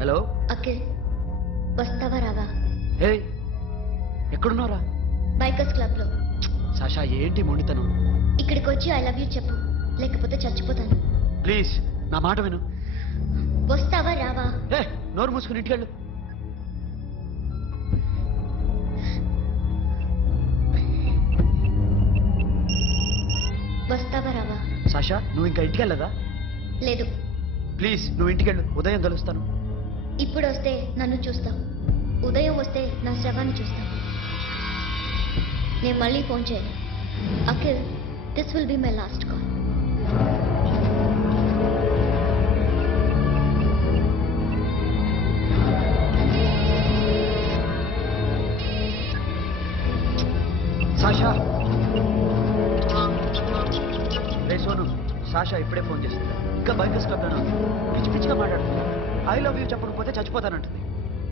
Hello Akhil, వస్తావా రావా? హే, ఎక్కడున్నారా? బైకర్స్ క్లబ్ లో. సాషా, ఏంటి మొండితనం? ఇక్కడికి వచ్చి ఐ లవ్ యూ చెప్పు, లేకపోతే చచ్చిపోతాను. ప్లీజ్ నా మాట విను. వస్తావా రావా? హే, నోరు మూసుకుని ఇంటికెళ్ళు. వస్తావా రావా? సాషా, నువ్వు ఇంకా ఇంటికెళ్ళదా? లేదు. ప్లీజ్ నువ్వు ఇంటికెళ్ళు, ఉదయం కలుస్తాను. ఇప్పుడు వస్తే నన్ను చూస్తావు, ఉదయం వస్తే నా శవాన్ని చూస్తావు. నేను మళ్ళీ ఫోన్ చేయను. Akhil, this will be my last call. Sasha, ray Sonu, Sasha ఇప్పుడే ఫోన్ చేస్తుంది. ఇంకా బైకర్స్ క్లబ్ లోనే ఉంది. పిచ్చి పిచ్చిగా మాట్లాడుతుంది. ఐ లవ్ యూ చెప్పకపోతే చచ్చిపోతానంటుంది.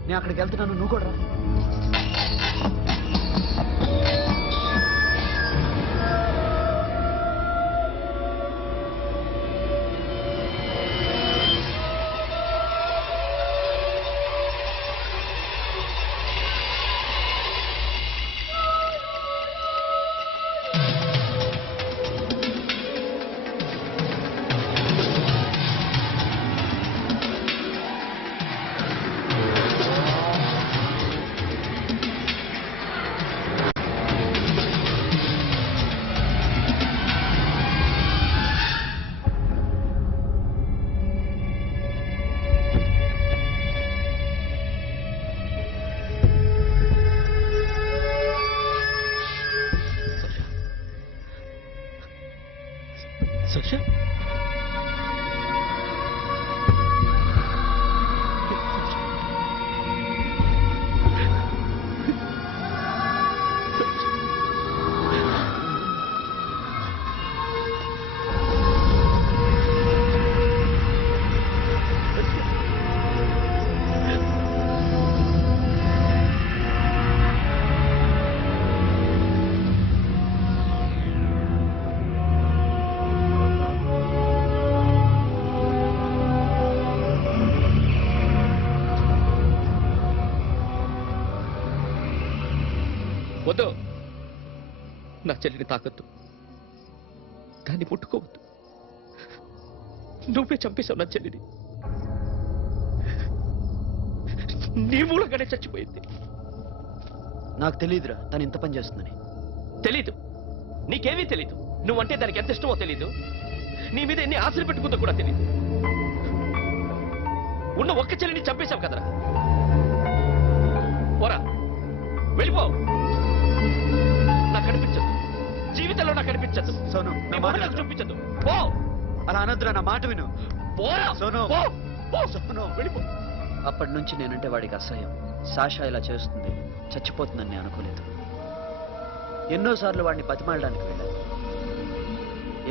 నేను అక్కడికి వెళ్తున్నాను, నువ్వు కూడా రా. సాక్షా, వద్దు. నా చెల్లిని తాకద్దు, దాన్ని ముట్టుకోవద్దు. నువ్వే చంపేశావు నా చెల్లిని. నీ మూలంగానే చచ్చిపోయింది. నాకు తెలియదురా తను ఇంత పని చేస్తుందని. తెలీదు, నీకేమీ తెలీదు. నువ్వంటే దానికి ఎంత ఇష్టమో తెలీదు. నీ మీద ఎన్ని ఆశలు పెట్టుకుందో కూడా తెలీదు. ఉన్న ఒక్క చెల్లిని చంపేశావు కదరా. పోరా, వెళ్ళిపో. నాకు కనిపించదు, జీవితంలో నాకు కనిపించదు. సోను, నీ నా మాట మొహం నాకు విను. చూపించదు. పో. అలా అనొద్దురా, నా మాట విను. పోరా సోను. పో. పో. సోను, వెళ్ళిపో. అప్పటి నుంచి నేనంటే వాడికి అసహ్యం. సాషా ఇలా చేస్తుంది, చచ్చిపోతుందని నేను అనుకోలేదు. ఎన్నోసార్లు వాడిని బతిమాలడానికి వెళ్ళాను,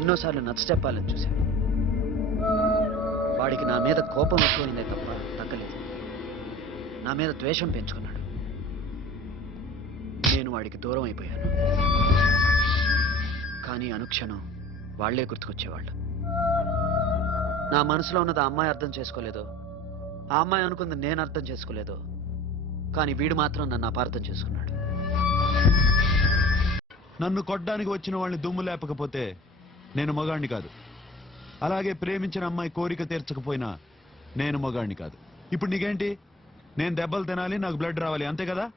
ఎన్నోసార్లు నచ్చచెప్పాలని చూశాను. వాడికి నా మీద కోపం ఎక్కువైందే తప్ప తగ్గలేదు. నా మీద ద్వేషం పెంచుకున్నాడు. నేను వాడికి దూరం అయిపోయాను. కానీ అనుక్షణం వాళ్లే గుర్తుకొచ్చేవాళ్ళు. నా మనసులో ఉన్నది ఆ అమ్మాయి అర్థం చేసుకోలేదో, ఆ అమ్మాయి అనుకుంది నేను అర్థం చేసుకోలేదో, కానీ వీడు మాత్రం నన్ను అపార్థం చేసుకున్నాడు. నన్ను కొట్టడానికి వచ్చిన వాళ్ళని దుమ్ము లేపకపోతే నేను మగాణ్ణి కాదు. అలాగే ప్రేమించిన అమ్మాయి కోరిక తీర్చకపోయినా నేను మగాణ్ణి కాదు. ఇప్పుడు నీకేంటి? నేను దెబ్బలు తినాలి, నాకు బ్లడ్ రావాలి, అంతే కదా?